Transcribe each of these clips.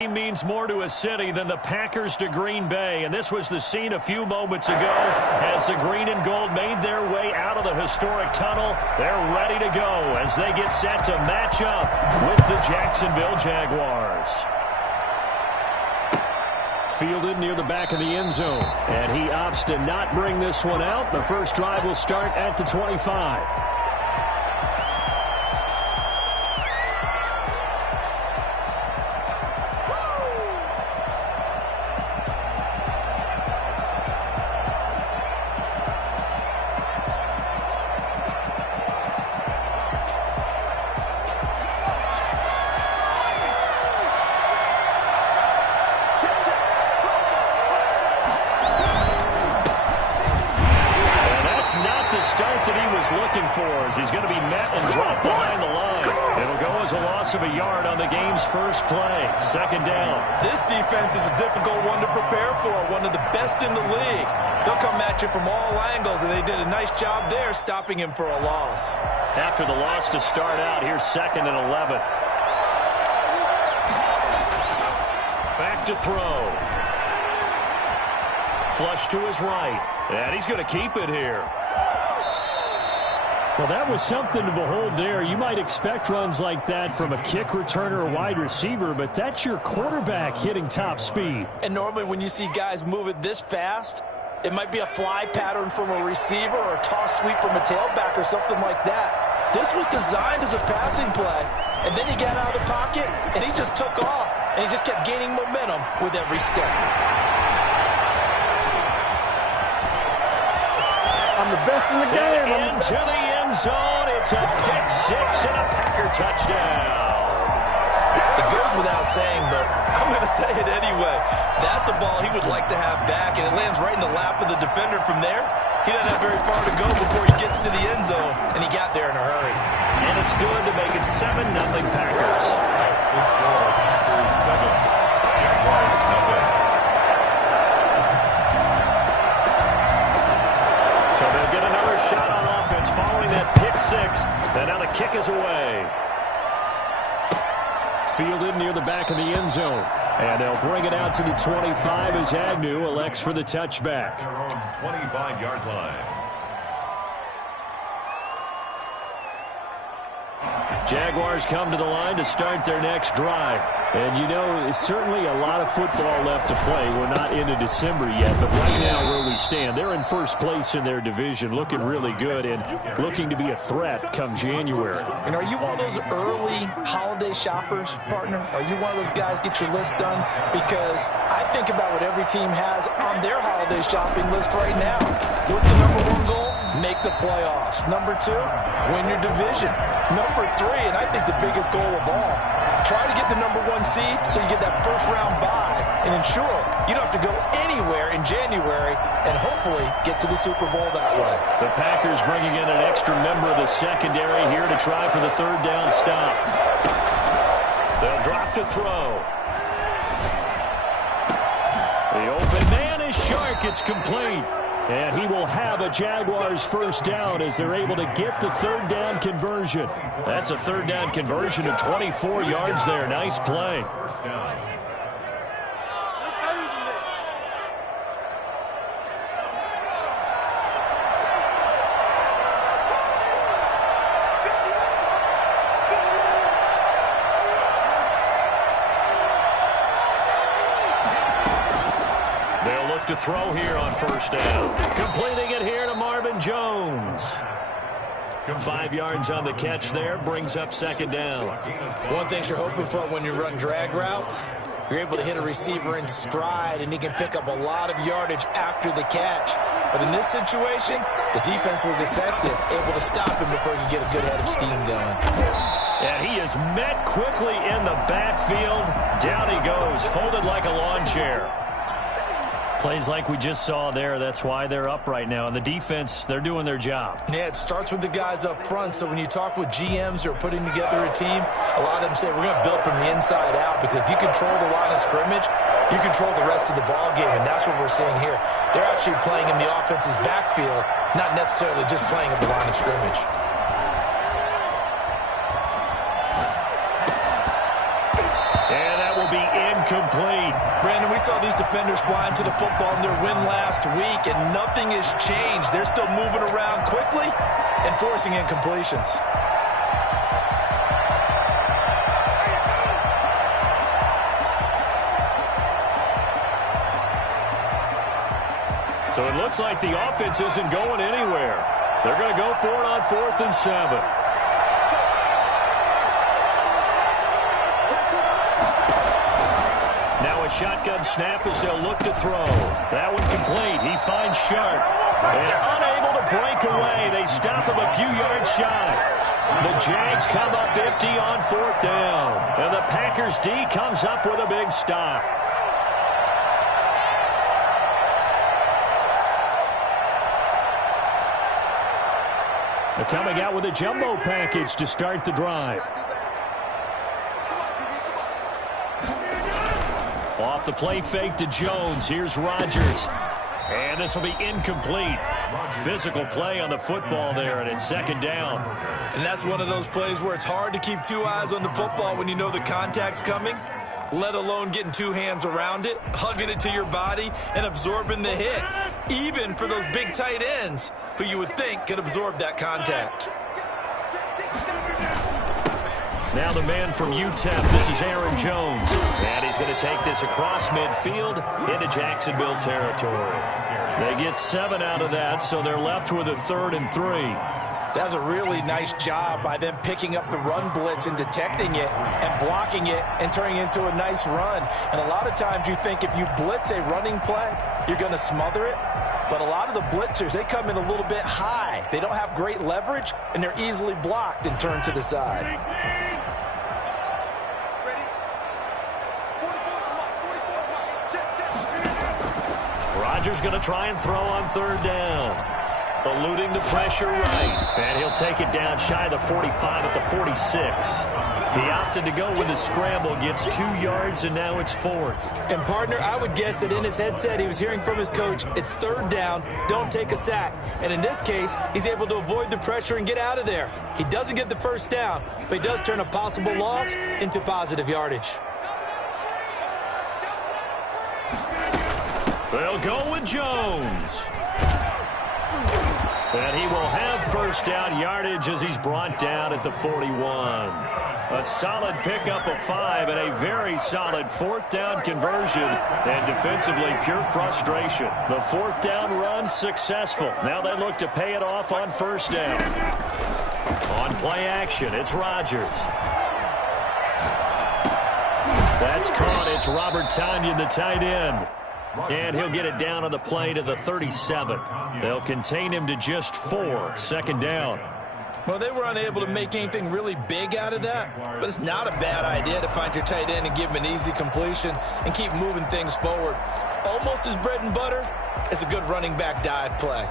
Means more to a city than the Packers to Green Bay, and this was the scene a few moments ago as the green and gold made their way out of the historic tunnel. They're ready to go as they get set to match up with the Jacksonville Jaguars. Fielded near the back of the end zone, and he opts to not bring this one out. The first drive will start at the 25. Looking for as he's going to be met and dropped behind the line. It'll go as a loss of a yard on the game's first play. Second down. This defense is a difficult one to prepare for, one of the best in the league. They'll come at you from all angles, and they did a nice job there stopping him for a loss. After the loss to start out, here's 2nd and 11. Back to throw. Flush to his right, and he's going to keep it here. Well, that was something to behold there. You might expect runs like that from a kick returner or wide receiver, but that's your quarterback hitting top speed. And normally when you see guys moving this fast, it might be a fly pattern from a receiver or a toss sweep from a tailback or something like that. This was designed as a passing play, and then he got out of the pocket, and he just took off, and he just kept gaining momentum with every step. I'm the best in the game. Into the end zone. It's a pick six and a Packer touchdown. It goes without saying, but I'm going to say it anyway. That's a ball he would like to have back, and it lands right in the lap of the defender from there. He doesn't have very far to go before he gets to the end zone, and he got there in a hurry. And it's good to make it 7-0 Packers. The score, Packers 7, Jaguars 0. So they'll get another shot on offense following that pick six. And now the kick is away. Fielded near the back of the end zone. And they'll bring it out to the 25 as Agnew elects for the touchback. Their own 25-yard line. Jaguars come to the line to start their next drive. And, you know, it's certainly a lot of football left to play. We're not into December yet, but right now where we stand, they're in first place in their division, looking really good and looking to be a threat come January. And are you one of those early holiday shoppers, partner? Are you one of those guys get your list done? Because I think about what every team has on their holiday shopping list right now. What's the number one goal? Make the playoffs. Number two, win your division. Number three, and I think the biggest goal of all, try to get the number one seed so you get that first round bye and ensure you don't have to go anywhere in January and hopefully get to the Super Bowl that way. The Packers bringing in an extra member of the secondary here to try for the third down stop. They'll drop to throw. The open man is Shark. It's complete. And he will have a Jaguars first down as they're able to get the third down conversion. That's a third down conversion of 24 yards there. Nice play. First down. To throw here on first down. Completing it here to Marvin Jones. 5 yards on the catch there. Brings up second down. One thing you're hoping for when you run drag routes, you're able to hit a receiver in stride, and he can pick up a lot of yardage after the catch. But in this situation, the defense was effective, able to stop him before he could get a good head of steam going. And he is met quickly in the backfield. Down he goes, folded like a lawn chair. Plays like we just saw there. That's why they're up right now. And the defense, they're doing their job. Yeah, it starts with the guys up front. So when you talk with GMs who are putting together a team, a lot of them say we're going to build from the inside out, because if you control the line of scrimmage, you control the rest of the ball game, and that's what we're seeing here. They're actually playing in the offense's backfield, not necessarily just playing at the line of scrimmage. incomplete. Brandon, we saw these defenders fly into the football in their win last week, and nothing has changed. They're still moving around quickly and forcing incompletions. So it looks like the offense isn't going anywhere. They're going to go for it on 4th and 7. Now a shotgun snap as they'll look to throw. That one complete. He finds Sharp. And unable to break away. They stop him a few yards shy. The Jags come up empty on 4th down. And the Packers D comes up with a big stop. They're coming out with a jumbo package to start the drive. Off the play fake to Jones. Here's Rodgers. And this will be incomplete. Physical play on the football there, and it's 2nd down. And that's one of those plays where it's hard to keep two eyes on the football when you know the contact's coming, let alone getting two hands around it, hugging it to your body, and absorbing the hit. Even for those big tight ends who you would think could absorb that contact. Now the man from UTEP, this is Aaron Jones. And he's going to take this across midfield into Jacksonville territory. They get 7 out of that, so they're left with a 3rd and 3. That's a really nice job by them picking up the run blitz and detecting it and blocking it and turning it into a nice run. And a lot of times you think if you blitz a running play, you're going to smother it. But a lot of the blitzers, they come in a little bit high. They don't have great leverage, and they're easily blocked and turned to the side. Rodgers going to try and throw on 3rd down. Eluding the pressure right. And he'll take it down shy of the 45 at the 46. He opted to go with a scramble, gets 2 yards, and now it's 4th. And, partner, I would guess that in his headset he was hearing from his coach, it's 3rd down, don't take a sack. And in this case, he's able to avoid the pressure and get out of there. He doesn't get the 1st down, but he does turn a possible loss into positive yardage. They'll go with Jones. And he will have 1st down yardage as he's brought down at the 41. A solid pickup of 5 and a very solid 4th down conversion. And defensively, pure frustration. The 4th down run successful. Now they look to pay it off on 1st down. On play action, it's Rodgers. That's caught. It's Robert Tonyan, the tight end. And he'll get it down on the play to the 37. They'll contain him to just 4, 2nd down. Well, they were unable to make anything really big out of that, but it's not a bad idea to find your tight end and give him an easy completion and keep moving things forward. Almost as bread and butter as a good running back dive play.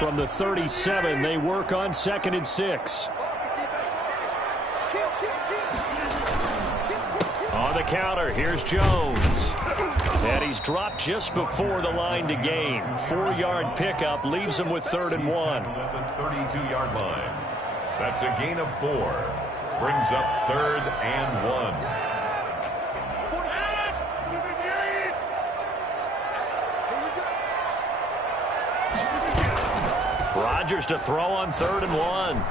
From the 37, they work on 2nd and 6. On the counter, here's Jones. And he's dropped just before the line to gain. 4-yard pickup leaves him with 3rd and 1. At the 32-yard line. That's a gain of 4. Brings up 3rd and 1. Rodgers to throw on 3rd and 1.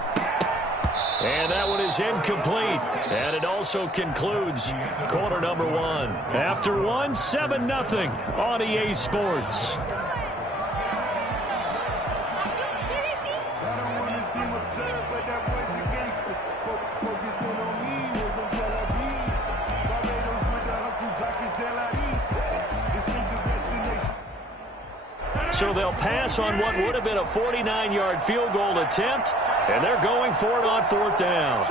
And that one is incomplete. And it also concludes quarter number 1. After 1, 7-0 on EA Sports. So they'll pass on what would have been a 49-yard field goal attempt, and they're going for it on 4th down.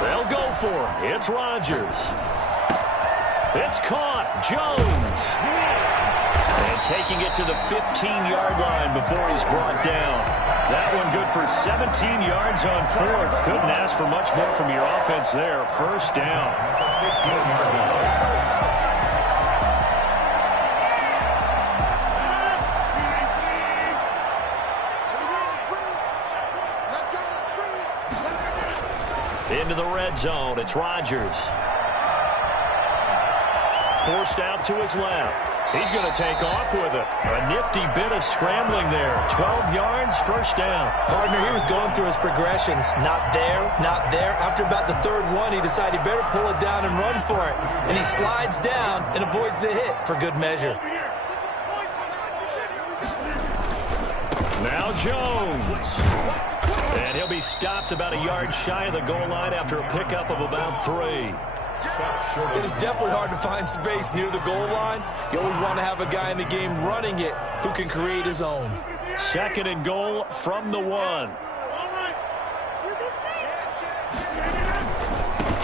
They'll go for it. It's Rodgers. It's caught. Jones. And taking it to the 15-yard line before he's brought down. That one good for 17 yards on 4th. Couldn't ask for much more from your offense there. 1st down. 15-yard line. Into the red zone, it's Rodgers. Forced out to his left. He's going to take off with it. A nifty bit of scrambling there. 12 yards, first down. Partner, he was going through his progressions. Not there, not there. After about the third one, he decided he better pull it down and run for it. And he slides down and avoids the hit for good measure. Now Jones. And he'll be stopped about a yard shy of the goal line after a pickup of about 3. It is definitely hard to find space near the goal line. You always want to have a guy in the game running it who can create his own. 2nd and goal from the 1.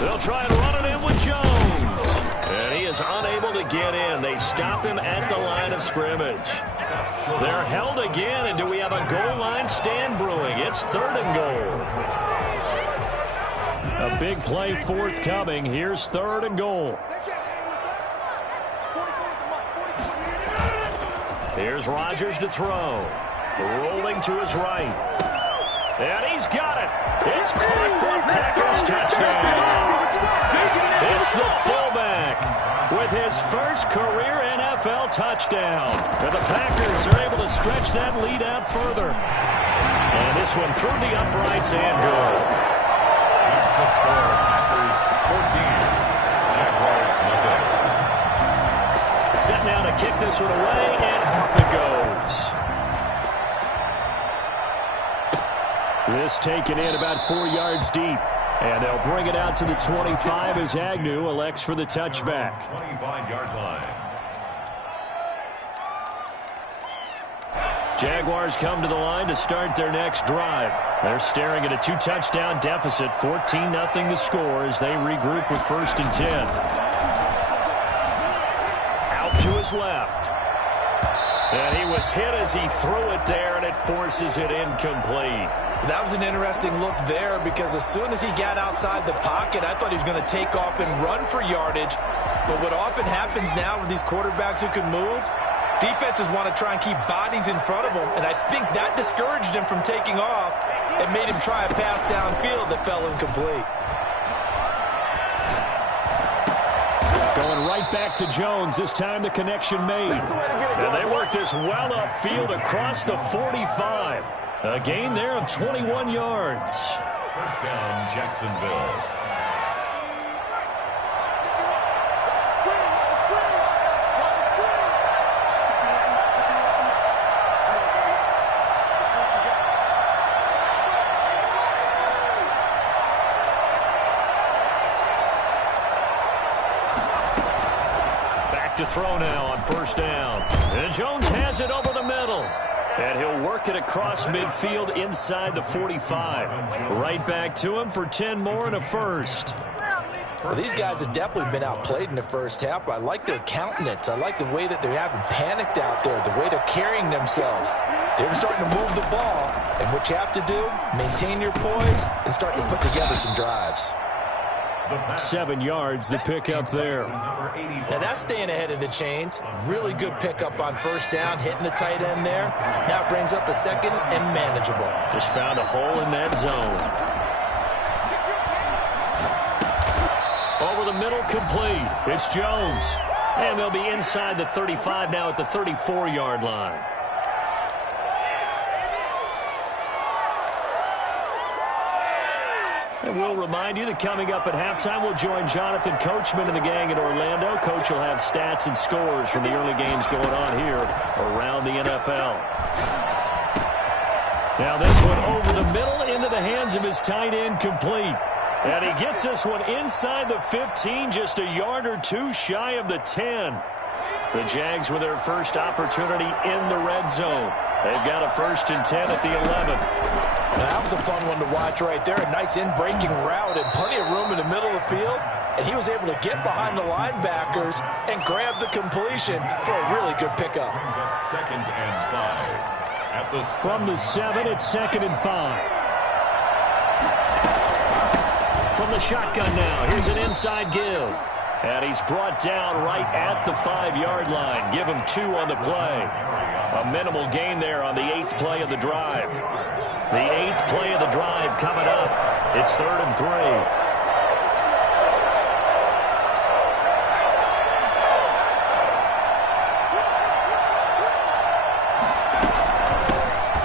They'll try and run it in with Jones. And he is unable to get in. They stop him at the line of scrimmage. They're held again, and do we have a goal line stand brewing? It's 3rd and goal. A big play forthcoming. Here's 3rd and goal. Here's Rodgers to throw. Rolling to his right. And he's got it. It's caught for a Packers touchdown. It's the fullback with his first career NFL touchdown. And the Packers are able to stretch that lead out further. And this one through the uprights and good. That's the score. Packers 14. Jaguars nothing. Set now to kick this one away, and off it goes. This taken in about 4 yards deep. And they'll bring it out to the 25 as Agnew elects for the touchback. 25-yard line. Jaguars come to the line to start their next drive. They're staring at a 2-touchdown deficit, 14-0 the score as they regroup with 1st and 10. Out to his left. And he was hit as he threw it there, and it forces it incomplete. That was an interesting look there because as soon as he got outside the pocket, I thought he was going to take off and run for yardage. But what often happens now with these quarterbacks who can move, defenses want to try and keep bodies in front of them, and I think that discouraged him from taking off and made him try a pass downfield that fell incomplete. Going right back to Jones. This time the connection made. And they work this well upfield across the 45. A gain there of 21 yards. First down, Jacksonville. To throw now on 1st down. And Jones has it over the middle. And he'll work it across midfield inside the 45. Right back to him for 10 more and a first. Well, these guys have definitely been outplayed in the first half. I like their countenance. I like the way that they haven't panicked out there, the way they're carrying themselves. They're starting to move the ball. And what you have to do, maintain your poise and start to put together some drives. 7 yards, the pickup there. Now that's staying ahead of the chains. Really good pickup on 1st down, hitting the tight end there. Now it brings up a 2nd and manageable. Just found a hole in that zone. Over the middle, complete. It's Jones. And they'll be inside the 35 now at the 34-yard line. And we'll remind you that coming up at halftime, we'll join Jonathan Coachman and the gang in Orlando. Coach will have stats and scores from the early games going on here around the NFL. Now this one over the middle into the hands of his tight end, complete. And he gets this one inside the 15, just a yard or two shy of the 10. The Jags with their first opportunity in the red zone. They've got a 1st and 10 at the 11. Now, that was a fun one to watch right there. A nice in-breaking route and plenty of room in the middle of the field. And he was able to get behind the linebackers and grab the completion for a really good pickup. 2nd and 5. At the from the 7, it's 2nd and 5. From the shotgun now, here's an inside give. And he's brought down right at the 5-yard line. Give him 2 on the play. A minimal gain there on the 8th play of the drive. The 8th play of the drive coming up. It's 3rd and 3.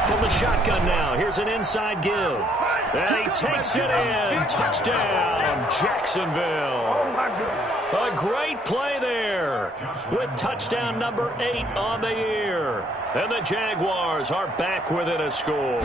From the shotgun now, here's an inside give. And he takes it in. Touchdown, Jacksonville. Oh, my goodness. A great play there with touchdown number 8 on the year. And the Jaguars are back within a score.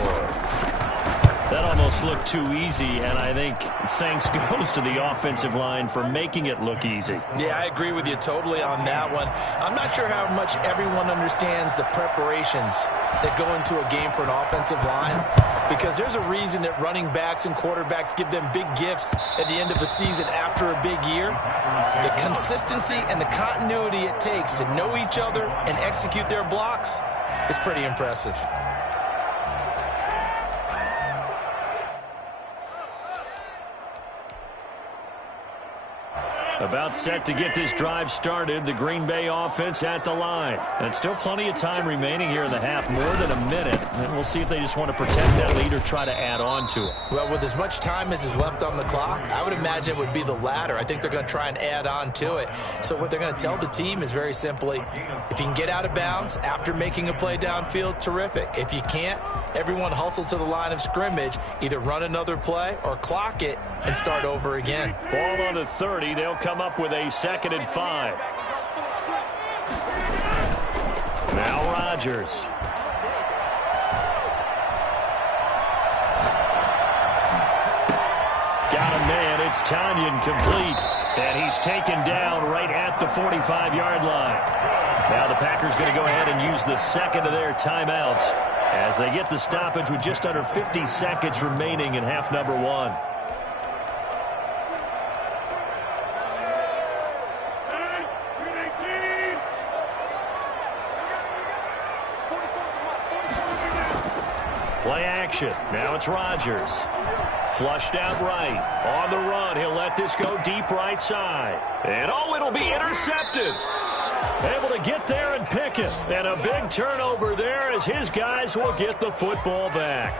That almost looked too easy, and I think thanks goes to the offensive line for making it look easy. Yeah, I agree with you totally on that one. I'm not sure how much everyone understands the preparations that go into a game for an offensive line, because there's a reason that running backs and quarterbacks give them big gifts at the end of the season after a big year. The consistency and the continuity it takes to know each other and execute their blocks is pretty impressive. About set to get this drive started, the Green Bay offense at the line. And still plenty of time remaining here in the half, more than a minute. And we'll see if they just want to protect that lead or try to add on to it. Well, with as much time as is left on the clock, I would imagine it would be the latter. I think they're going to try and add on to it. So what they're going to tell the team is very simply, if you can get out of bounds after making a play downfield, terrific. If you can't, everyone hustle to the line of scrimmage, either run another play or clock it and start over again. Ball on the 30. They'll come up with a 2nd and 5. Now Rodgers. Got a man. It's Tanyan complete. And he's taken down right at the 45-yard line. Now the Packers going to go ahead and use the 2nd of their timeouts as they get the stoppage with just under 50 seconds remaining in half number 1. Play action. Now it's Rodgers. Flushed out right. On the run. He'll let this go deep right side. And oh, it'll be intercepted. Able to get there and pick it. And a big turnover there as his guys will get the football back.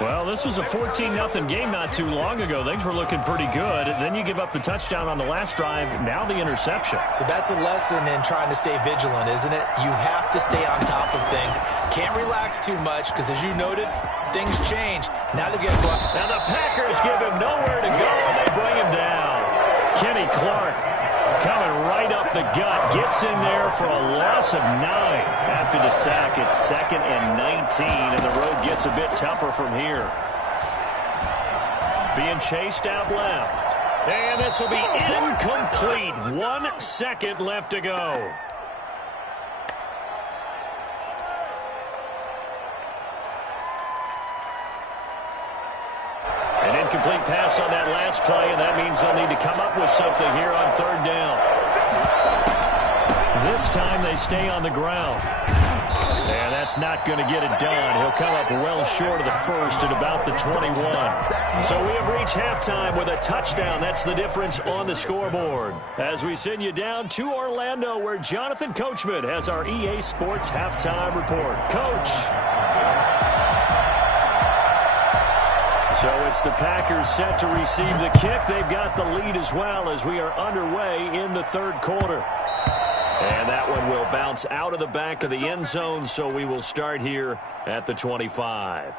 Well, this was a 14-0 game not too long ago. Things were looking pretty good. Then you give up the touchdown on the last drive. Now the interception. So that's a lesson in trying to stay vigilant, isn't it? You have to stay on top of things. Can't relax too much because, as you noted, things change. Now they get blocked. Now the Packers give him nowhere to go, and they bring him down. Kenny Clark coming right up the gut. Gets in there for a loss of 9. After the sack, it's 2nd and 19, and the road gets a bit tougher from here. Being chased out left. And this will be incomplete. 1 second left to go. An incomplete pass on that last play, and that means they'll need to come up with something here on 3rd down. This time they stay on the ground. And that's not going to get it done. He'll come up well short of the 1st at about the 21. So we have reached halftime with a touchdown. That's the difference on the scoreboard. As we send you down to Orlando, where Jonathan Coachman has our EA Sports halftime report. Coach. So it's the Packers set to receive the kick. They've got the lead as well as we are underway in the 3rd quarter. And that one will bounce out of the back of the end zone, so we will start here at the 25.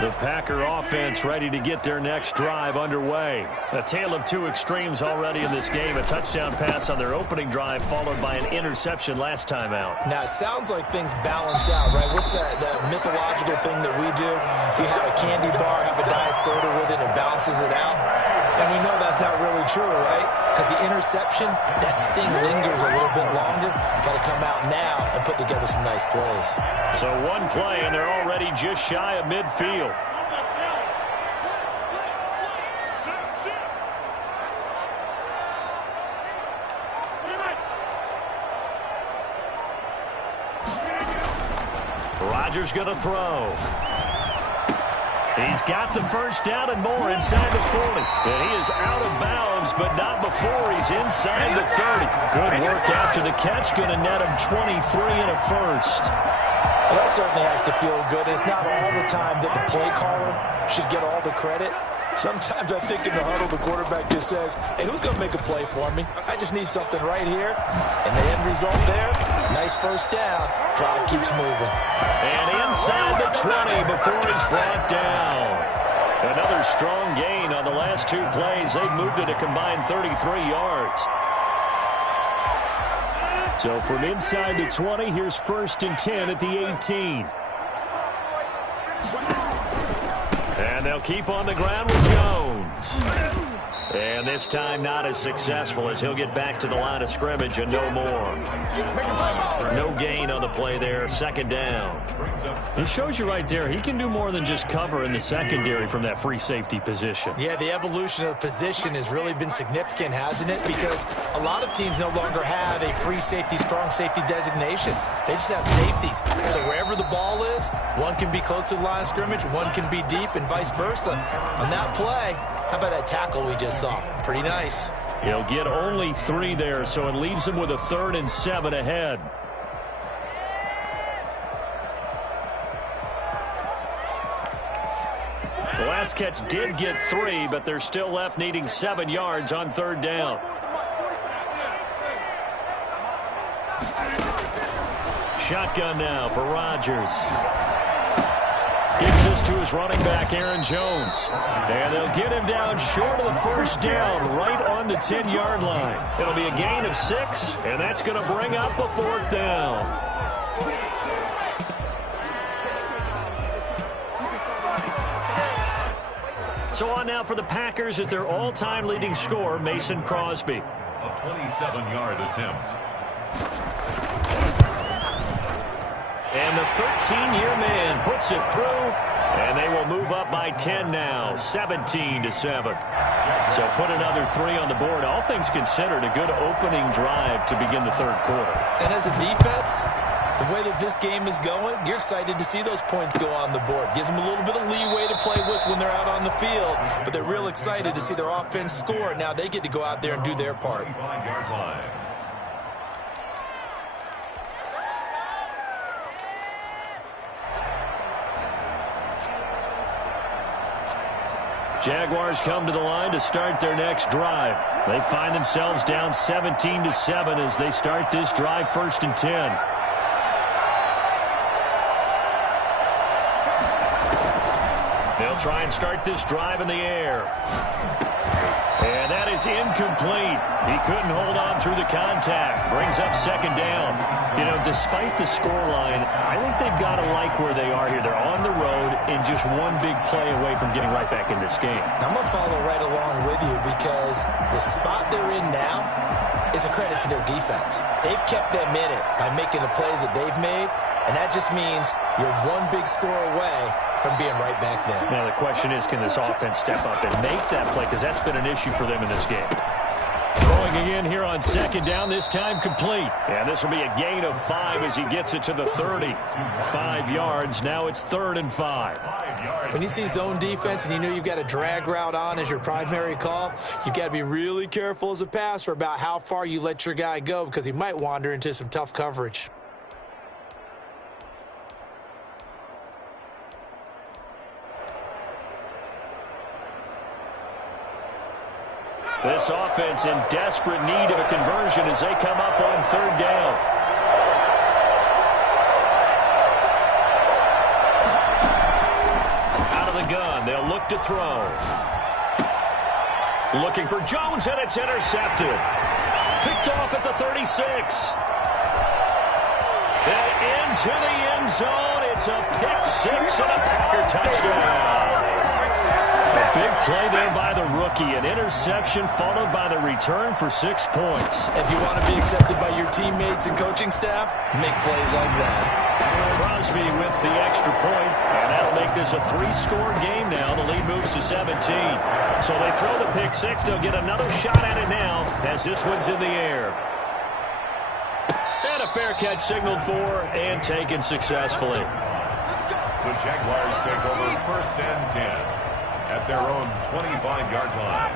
The Packer offense ready to get their next drive underway. A tale of two extremes already in this game. A touchdown pass on their opening drive followed by an interception last time out. Now, it sounds like things balance out, right? What's that mythological thing that we do? If you have a candy bar, have a diet soda with it, it balances it out. And we know that's not really true, right? Because the interception, that sting lingers a little bit longer. Got to come out now and put together some nice plays. So one play, and they're already just shy of midfield. Rodgers going to throw. He's got the first down and more inside the 40. And he is out of bounds, but not before he's inside the 30. Good work after the catch. Going to net him 23 and a first. Well, that certainly has to feel good. It's not all the time that the play caller should get all the credit. Sometimes I think in the huddle, the quarterback just says, hey, who's going to make a play for me? I just need something right here. And the end result there, nice first down. Drive keeps moving. And inside the 20 before he's brought down. Another strong gain on the last two plays. They've moved it a combined 33 yards. So from inside the 20, here's 1st and 10 at the 18. And they'll keep on the ground with Jones. And this time not as successful as he'll get back to the line of scrimmage and no more. No gain on the play there. 2nd down. It shows you right there he can do more than just cover in the secondary from that free safety position. Yeah, the evolution of the position has really been significant, hasn't it? Because a lot of teams no longer have a free safety, strong safety designation. They just have safeties. So wherever the ball is, one can be close to the line of scrimmage, one can be deep, and vice versa. On that play, how about that tackle we just saw? Pretty nice. He'll get only 3 there, so it leaves him with a 3rd and 7 ahead. The last catch did get 3, but they're still left needing 7 yards on 3rd down. Shotgun now for Rodgers. Gets this to his running back, Aaron Jones. And they'll get him down short of the first down, right on the 10-yard line. It'll be a gain of 6, and that's going to bring up a 4th down. So on now for the Packers at their all-time leading scorer, Mason Crosby. A 27-yard attempt. And the 13-year man puts it through, and they will move up by 10 now, 17-7. So put another 3 on the board. All things considered, a good opening drive to begin the 3rd quarter. And as a defense, the way that this game is going, you're excited to see those points go on the board. Gives them a little bit of leeway to play with when they're out on the field, but they're real excited to see their offense score. Now they get to go out there and do their part. 25-yard line. Jaguars come to the line to start their next drive. They find themselves down 17-7 as they start this drive, 1st and 10. They'll try and start this drive in the air. And that is incomplete. He couldn't hold on through the contact. Brings up 2nd down. You know, despite the scoreline, I think they've got to like where they are here. They're on the road and just one big play away from getting right back in this game. I'm going to follow right along with you because the spot they're in now is a credit to their defense. They've kept them in it by making the plays that they've made, and that just means you're one big score away from being right back there. Now the question is, can this offense step up and make that play? Because that's been an issue for them in this game. Throwing again here on 2nd down, this time complete. And this will be a gain of 5 as he gets it to the 30. 5 yards. Now it's 3rd and 5. When you see zone defense and you know you've got a drag route on as your primary call, you've got to be really careful as a passer about how far you let your guy go because he might wander into some tough coverage. This offense in desperate need of a conversion as they come up on 3rd down. Out of the gun, they'll look to throw. Looking for Jones, and it's intercepted. Picked off at the 36. And into the end zone. It's a pick 6 and a Packer touchdown. A big play there by the rookie. An interception followed by the return for 6 points. If you want to be accepted by your teammates and coaching staff, make plays like that. Crosby with the extra point, and that'll make this a 3-score game now. The lead moves to 17. So they throw the pick 6. They'll get another shot at it now as this one's in the air. And a fair catch signaled for and taken successfully. The Jaguars take over 1st and 10 at their own 25-yard line.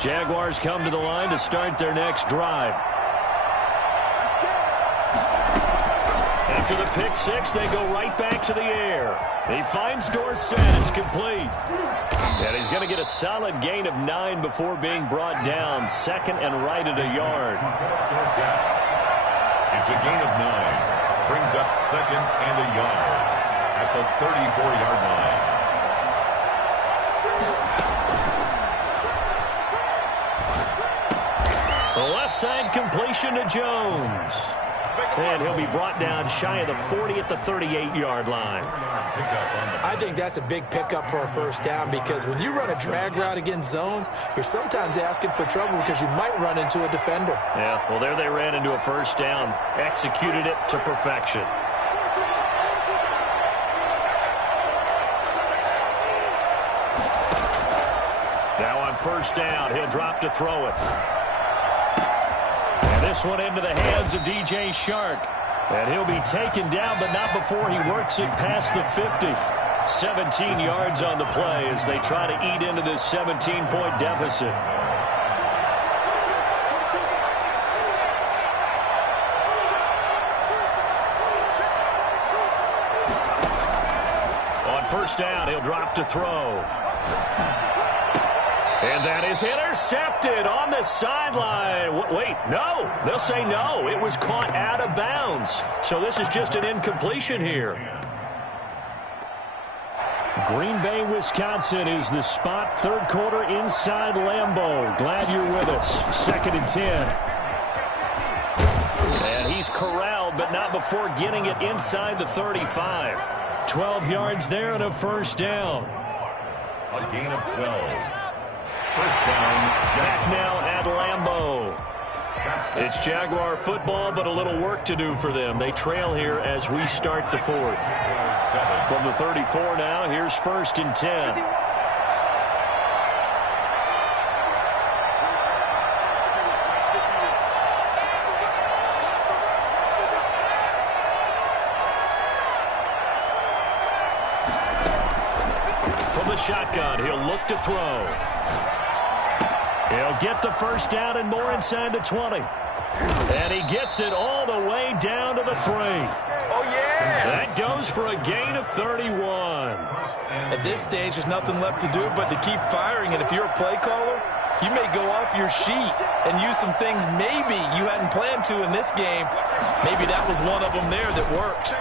Jaguars come to the line to start their next drive. After the pick six, they go right back to the air. He finds Dorsett. It's complete. And he's going to get a solid gain of 9 before being brought down. 2nd and right at a yard. It's a gain of 9. Brings up 2nd and a yard at the 34-yard line. The left side completion to Jones. And he'll be brought down shy of the 40 at the 38-yard line. I think that's a big pickup for a first down because when you run a drag route against zone, you're sometimes asking for trouble because you might run into a defender. Yeah, well, there they ran into a first down. Executed it to perfection. Now on first down, he'll drop to throw it. This one into the hands of DJ Shark. And he'll be taken down, but not before he works it past the 50. 17 yards on the play as they try to eat into this 17-point deficit. On first down, he'll drop to throw. And that is intercepted on the sideline. Wait, no. They'll say no. It was caught out of bounds. So this is just an incompletion here. Green Bay, Wisconsin is the spot. 3rd quarter inside Lambeau. Glad you're with us. 2nd and 10. And he's corralled, but not before getting it inside the 35. 12 yards there and a first down. A gain of 12. First down, back now at Lambeau. It's Jaguar football, but a little work to do for them. They trail here as we start the 4th. From the 34 now, here's 1st and 10. From the shotgun, he'll look to throw. He'll get the first down and more inside the 20. And he gets it all the way down to the 3. Oh, yeah! That goes for a gain of 31. At this stage, there's nothing left to do but to keep firing. And if you're a play caller, you may go off your sheet and use some things maybe you hadn't planned to in this game. Maybe that was one of them there that worked.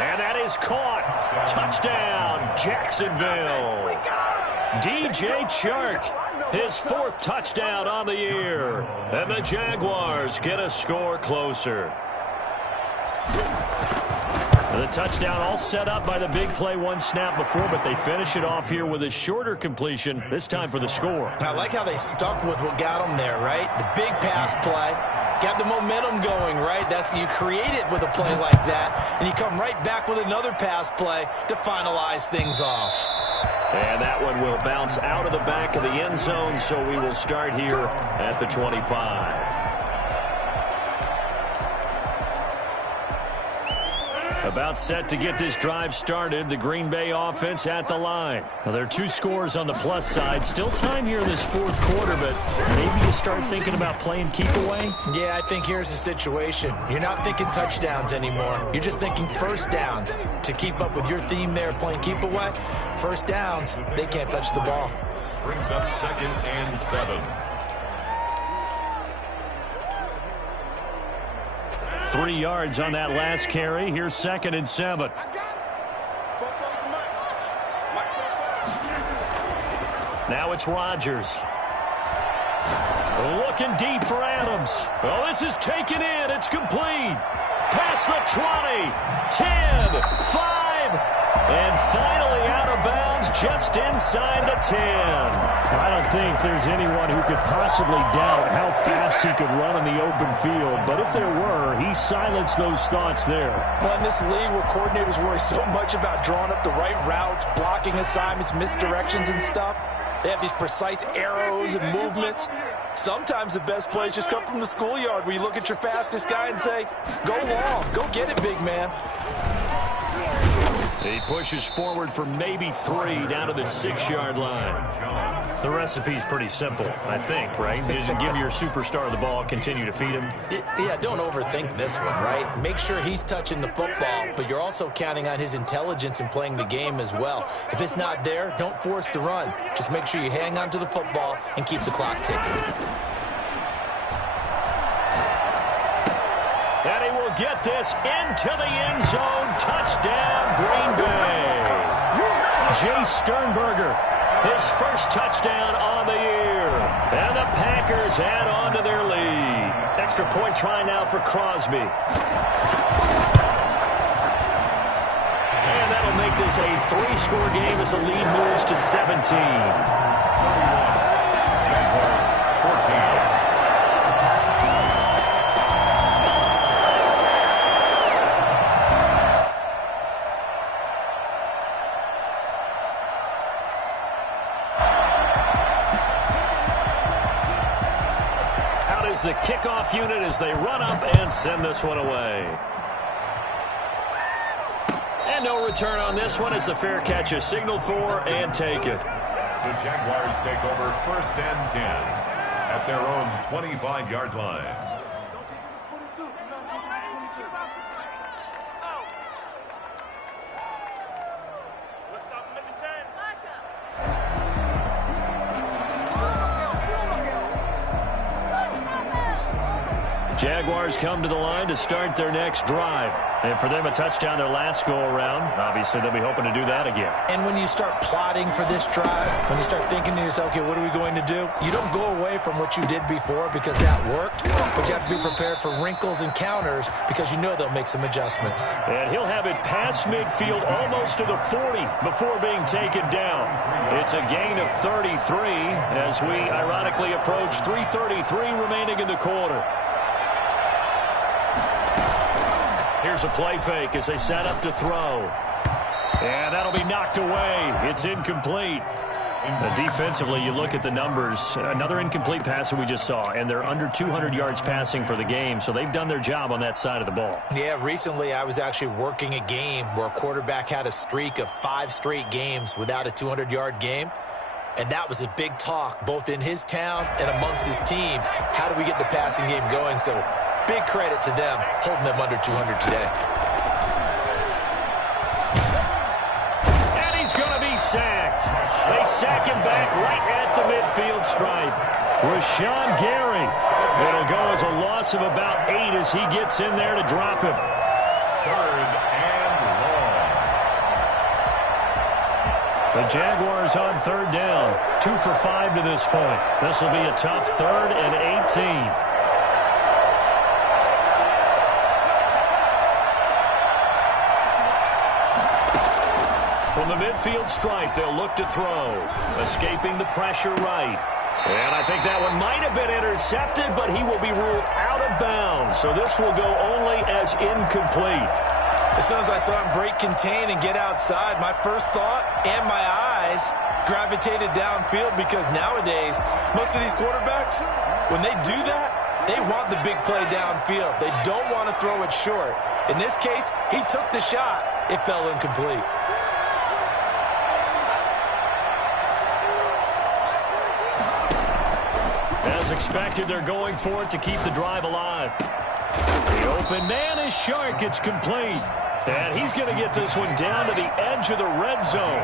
And that is caught. Touchdown, Jacksonville. DJ Chark. His 4th touchdown on the year. And the Jaguars get a score closer. The touchdown all set up by the big play 1 snap before, but they finish it off here with a shorter completion, this time for the score. I like how they stuck with what got them there, right? The big pass play. Got the momentum going, right? You create it with a play like that, and you come right back with another pass play to finalize things off. And that one will bounce out of the back of the end zone, so we will start here at the 25. About set to get this drive started. The Green Bay offense at the line. Now, there are 2 scores on the plus side. Still time here in this 4th quarter, but maybe you start thinking about playing keep away? Yeah, I think here's the situation. You're not thinking touchdowns anymore. You're just thinking first downs. To keep up with your theme there, playing keep away, first downs, they can't touch the ball. Brings up 2nd and 7. 3 yards on that last carry. Here's 2nd and 7. Now it's Rodgers. Looking deep for Adams. Oh, this is taken in. It's complete. Past the 20, 10, 5, and finally out of bounds just inside the 10. I don't think there's anyone who could possibly doubt how fast he could run in the open field, but if there were, he silenced those thoughts there. Well, in this league where coordinators worry so much about drawing up the right routes, blocking assignments, misdirections and stuff, they have these precise arrows and movements. Sometimes the best plays just come from the schoolyard where you look at your fastest guy and say, go long, go get it, big man. He pushes forward for maybe 3 down to the 6-yard line. The recipe's pretty simple, I think, right? Just give your superstar the ball, continue to feed him. Yeah, don't overthink this one, right? Make sure he's touching the football, but you're also counting on his intelligence in playing the game as well. If it's not there, don't force the run. Just make sure you hang on to the football and keep the clock ticking. And he will get this into the end zone. Touchdown, Green Bay. Jay Sternberger, his first touchdown on the year. And the Packers add on to their lead. Extra point try now for Crosby. And that'll make this a 3-score game as the lead moves to 17. Jaguars 14. The kickoff unit as they run up and send this one away. And no return on this one as the fair catch is signaled for and taken. The Jaguars take over 1st and 10 at their own 25-yard line. Jaguars come to the line to start their next drive. And for them, a touchdown their last go-around. Obviously, they'll be hoping to do that again. And when you start plotting for this drive, when you start thinking to yourself, okay, what are we going to do? You don't go away from what you did before because that worked, but you have to be prepared for wrinkles and counters because you know they'll make some adjustments. And he'll have it past midfield almost to the 40 before being taken down. It's a gain of 33 as we ironically approach 3:33 remaining in the quarter. Here's a play fake as they set up to throw. And that'll be knocked away. It's incomplete. Defensively, you look at the numbers. Another incomplete pass that we just saw, and they're under 200 yards passing for the game, so they've done their job on that side of the ball. Yeah, recently I was actually working a game where a quarterback had a streak of 5 straight games without a 200-yard game. And that was a big talk, both in his town and amongst his team. How do we get the passing game going? So big credit to them, holding them under 200 today. And he's going to be sacked. They sack him back right at the midfield stripe. Rashawn Gary. It'll go as a loss of about 8 as he gets in there to drop him. 3rd and long. The Jaguars on 3rd down. 2 for 5 to this point. This will be a tough 3rd and 18. From the midfield stripe, they'll look to throw. Escaping the pressure right. And I think that one might have been intercepted, but he will be ruled out of bounds. So this will go only as incomplete. As soon as I saw him break contain and get outside, my first thought and my eyes gravitated downfield because nowadays, most of these quarterbacks, when they do that, they want the big play downfield. They don't want to throw it short. In this case, he took the shot. It fell incomplete. As expected, they're going for it to keep the drive alive. The open man is Shark. It's complete. And he's going to get this one down to the edge of the red zone.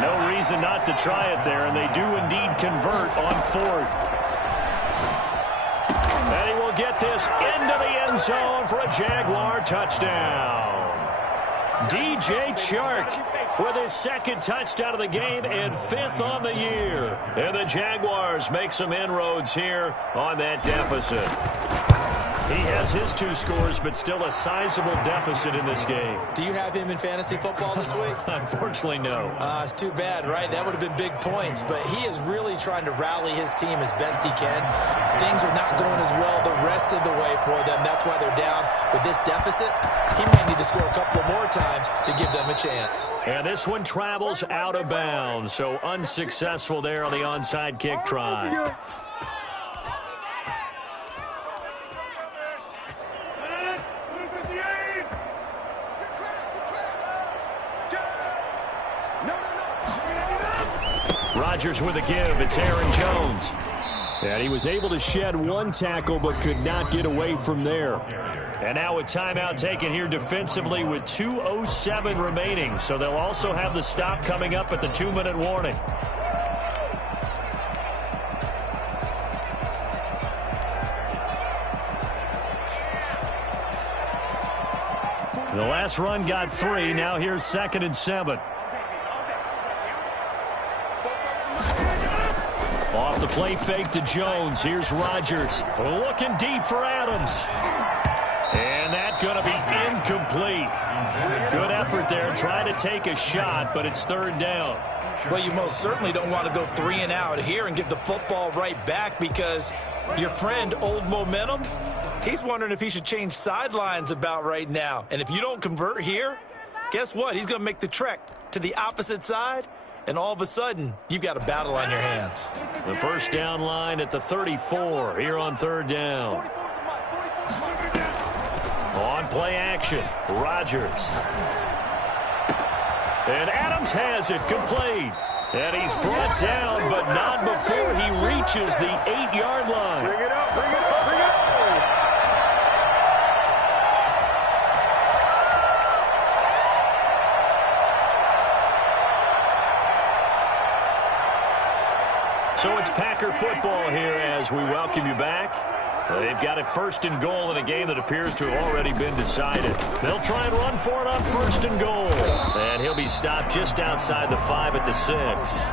No reason not to try it there, and they do indeed convert on 4th. And he will get this into the end zone for a Jaguar touchdown. DJ Chark with his 2nd touchdown of the game and 5th on the year. And the Jaguars make some inroads here on that deficit. He has his 2 scores, but still a sizable deficit in this game. Do you have him in fantasy football this week? Unfortunately, no. It's too bad, right? That would have been big points, but he is really trying to rally his team as best he can. Things are not going as well the rest of the way for them. That's why they're down. With this deficit, he may need to score a couple more times to give them a chance. And this one travels out of bounds, so unsuccessful there on the onside kick try. Rodgers with a give. It's Aaron Jones. And he was able to shed one tackle but could not get away from there. And now a timeout taken here defensively with 2:07 remaining. So they'll also have the stop coming up at the 2-minute warning. The last run got 3. Now here's 2nd and 7. Off the play fake to Jones. Here's Rodgers. Looking deep for Adams. And that's going to be incomplete. Good effort there. Trying to take a shot, but it's 3rd down. Well, you most certainly don't want to go 3 and out here and get the football right back because your friend, Old Momentum, he's wondering if he should change sidelines about right now. And if you don't convert here, guess what? He's going to make the trek to the opposite side, and all of a sudden, you've got a battle on your hands. The first down line at the 34 here on 3rd down. On play action, Rodgers. And Adams has it complete. And he's brought down, but not before he reaches the 8-yard line. Bring it up, bring it up, bring it up. So it's Packer football here as we welcome you back. They've got it 1st and goal in a game that appears to have already been decided. They'll try and run for it on 1st and goal. And he'll be stopped just outside the 5 at the 6.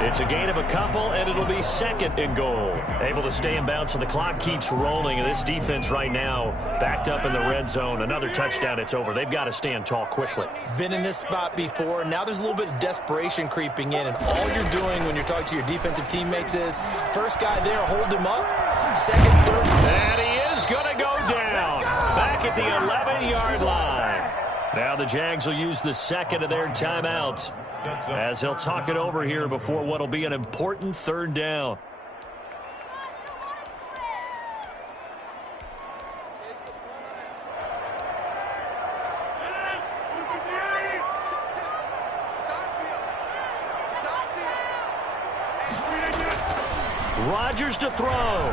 It's a gain of a couple, and it'll be 2nd and goal. Able to stay in bounds, so the clock keeps rolling. And this defense right now backed up in the red zone. Another touchdown, it's over. They've got to stand tall quickly. Been in this spot before. Now there's a little bit of desperation creeping in, and all you're doing when you're talking to your defensive teammates is first guy there, hold him up. 2nd, 3rd. And he is going to go down. Back at the 11-yard line. Now the Jags will use the 2nd of their timeouts as they'll talk it over here before what will be an important 3rd down. Rodgers to throw.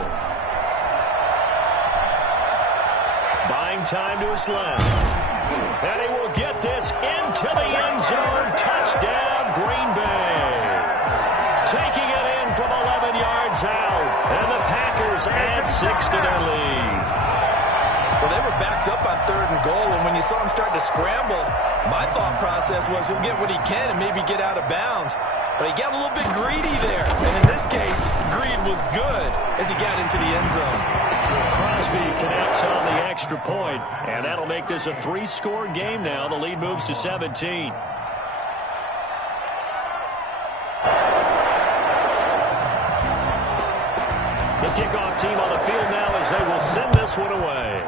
Buying time to his left. And he will get this into the end zone. Touchdown, Green Bay. Taking it in from 11 yards out. And the Packers add 6 to their lead. Well, they were backed up on 3rd and goal, and when you saw him start to scramble, my thought process was he'll get what he can and maybe get out of bounds. But he got a little bit greedy there. And in this case, greed was good as he got into the end zone. Crosby connects on the extra point, and that'll make this a 3-score game now. The lead moves to 17. The kickoff team on the field now as they will send this one away.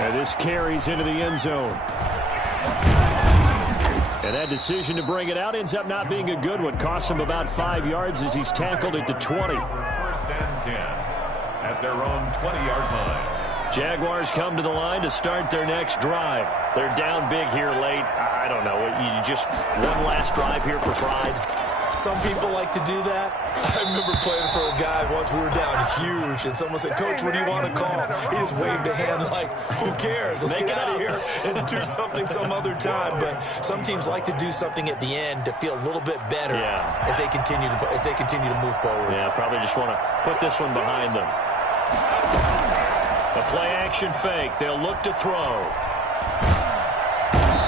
And this carries into the end zone. And that decision to bring it out ends up not being a good one. Costs him about 5 yards as he's tackled at the 20. 1st and 10 at their own 20-yard line. Jaguars come to the line to start their next drive. They're down big here late. I don't know. You just one last drive here for pride. Some people like to do that. I remember playing for a guy once. We were down huge, and someone said, "Coach, what do you want to call?" He just waved a hand like, who cares? Let's get out of here and do something some other time. But some teams like to do something at the end to feel a little bit better as they continue to move forward. Yeah, probably just want to put this one behind them. A play-action fake. They'll look to throw.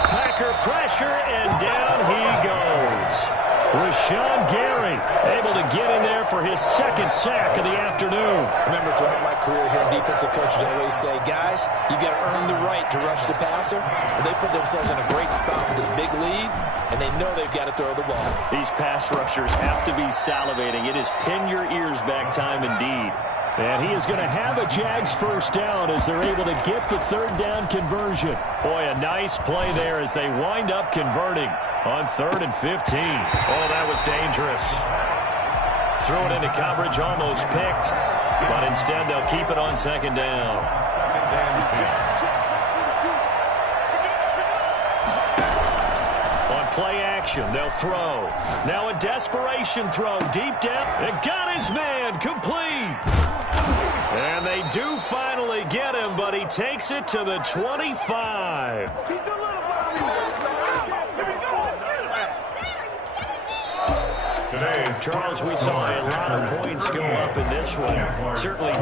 Packer pressure, and down he goes. Rashawn Gary able to get in there for his 2nd sack of the afternoon. Remember, throughout my career here in defensive coaches always say, guys, you got to earn the right to rush the passer. But they put themselves in a great spot with this big lead, and they know they've got to throw the ball. These pass rushers have to be salivating. It is pin your ears back time indeed. And he is going to have a Jags 1st down as they're able to get the 3rd down conversion. Boy, a nice play there as they wind up converting on 3rd and 15. Oh, that was dangerous. Threw it into coverage, almost picked. But instead, they'll keep it on 2nd down. 2nd and 10. On play action. action. They'll throw. Now a desperation throw deep down. And got his man complete. And they do finally get him, but he takes it to the 25. Charles, we saw a lot of points go up in this one. Certainly